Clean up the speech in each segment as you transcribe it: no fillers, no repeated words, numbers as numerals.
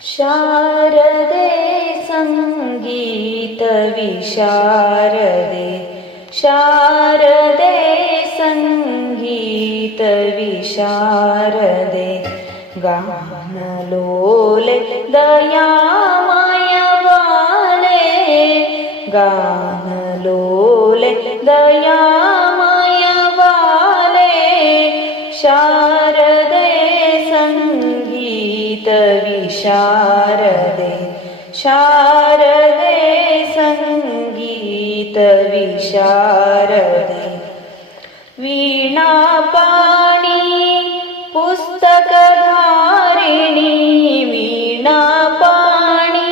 ಶಾರದೆ ಸಂಗೀತ ವಿಶಾರದೆ, ಶಾರದೆ ಸಂಗೀತ ವಿಶಾರದೆ, ಗಾನಲೋಲೆ ದಯಾಮಯ ಬಾಲೆ, ಗಾನಲೋಲೆ ದಯಾಮಯ ಬಾಲೆ, ಶಾರದೆ ಸಂಗೀತ ವಿಶಾರದೆ, ಶಾರದೆ ಸಂಗೀತ ವಿಶಾರದೆ, ವೀಣಾಪಾಣಿ ಪುಸ್ತಕಧಾರಿಣಿ, ವೀಣಾಪಾಣಿ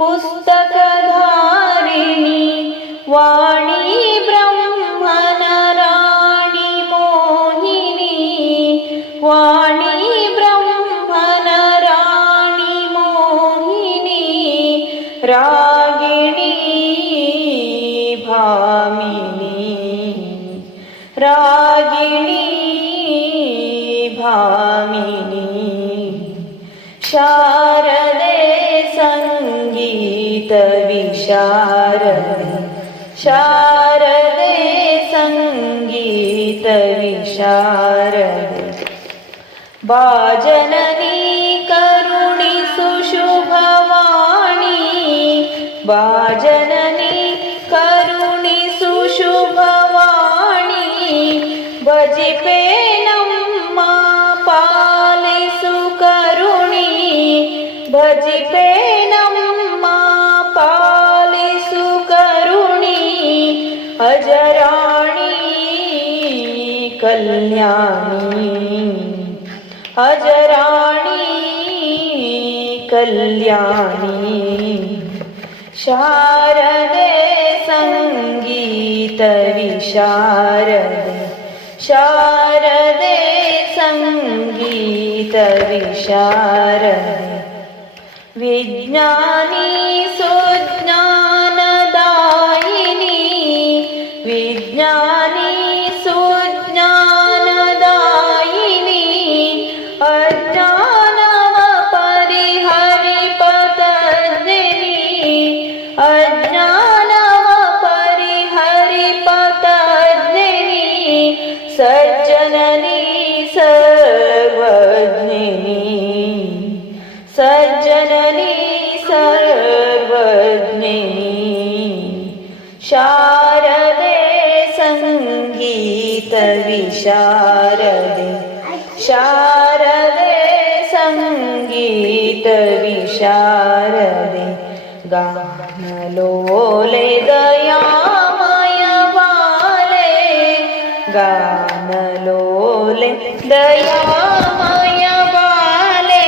ಪುಸ್ತಕಧಾರಿಣಿ, ವಾಣಿ ಬ್ರಹ್ಮನ ರಾಣಿ ಮೋಹಿನಿ, ವಾಣಿ ಬ್ರಹ್ಮನ ರಾಣಿ ಮೋಹಿನಿ, ರಾಗಿಣಿ ಭಾಮಿನಿ, ರಾಗಿಣಿ ಭಾಮಿನಿ, ಶಾರದೆ ಸಂಗೀತ ವಿಶಾರದೆ, ಶಾರದೆ ಸಂಗೀತ ವಿಶಾರದೆ, ಭಾಜನನಿ ಕರುಣಿಸು ಶುಭವಾಣಿ, ಭಾಜನನಿ ಕರುಣಿಸು ಶುಭವಾಣಿ, ಭಜಿಪೆ ನಮ್ಮ ಪಾಲಿಸು ಕರುಣಿ, ಭಜಿಪೆ ನಮ್ಮ ಪಾಲಿಸು ಕರುಣಿ, ಅಜರಾಣಿ ಕಲ್ಯಾಣಿ, ಅಜರಾಣಿ ಕಲ್ಯಾಣಿ, ಶಾರದೆ ಸಂಗೀತ ವಿಶಾರದೆ, ಶಾರದೆ ಸಂಗೀತ ವಿಶಾರದೆ, ವಿಜ್ಞಾನಿ ಸುಜ್ಞಾನದಾಯಿನಿ, ವಿಜ್ಞಾನಿ ಸುಜ್ಞಾನದಾಯಿನಿ, ಅಜ್ಞಾನವ ಪರಿಹರಿಪತಜ್ಞನಿ, ಅಜ್ಞಾನವ ಪರಿಹರಿಪತಜ್ಞನಿ, ಸಜ್ಜನನಿ ಸರ್ವಜ್ಞನಿ, ಸಜ್ಜನನಿ ಸರ್ವಜ್ಞನಿ, ಶಾರದೆ ಸಂಗೀತ ವಿಶಾರದೆ, ಶಾರದೆ ಸಂಗೀತ ವಿಶಾರದೆ, ಗಾನಲೋಲೆ ದಯಾಮಯ ಬಾಲೆ, ಗಾನಲೋಲೆ ದಯಾಮಯ ಬಾಲೆ,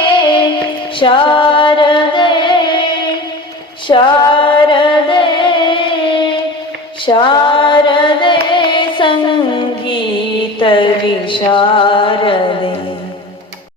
ಶಾರದೆ ಶಾರದೆ ಶಾರದೆ ಸಂಗೀತ ವಿಶಾರದೆ.